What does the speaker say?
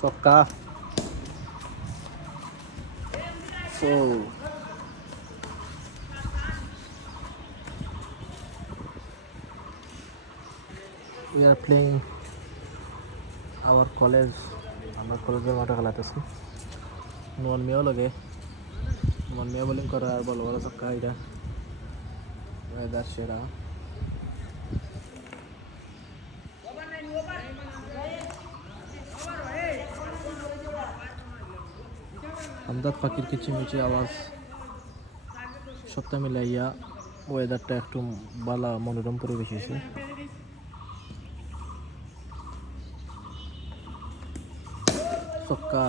Soccer. So we are playing our college. আমরা কলেজের মাঠে খেলাতেছি নোয়ান মিয়াও লাগে নোয়ান মিয়া বোলিং করে আর বল বড় ছক্কা এটা ওয়েদার সেরা আমদাদ পাখির কিচিমিচি আওয়াজ সবটা মিলাইয়া ওয়েদারটা একটু বালা মনোরম পরিবেশ হয়েছে ছক্কা